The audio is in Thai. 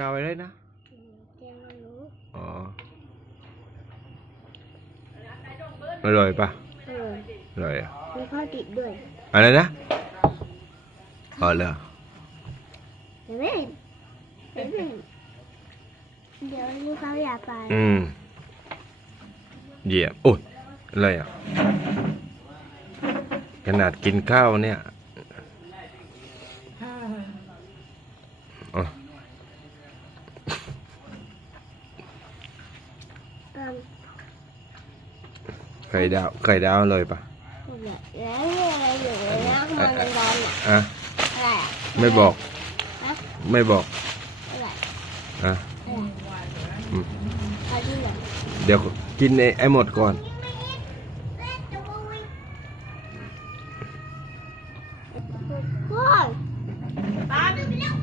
กาวปเไยนะ อ๋อร่อยปะเอร่อยอ่ะมีข้าวติดด้วย อะไรนะอะอเรอเดี๋ยวเดี๋ยว้วลูกเขาอยากไปอืมเดยียวโอ้ยอะไรอ่ะขนาดกินข้าวเนี่ย อ๋อไข่ดาวไข่ดาวเลยปะแล้วอยู่ในน้ำมันร้อนอ่ะอ่ะอะไรอ่ะ ไม่บอก ไม่บอกอะไรอ่ะอืมเอาที่ไหนเดี๋ยว กินไอ้ไอ้หมดก่อน Bye.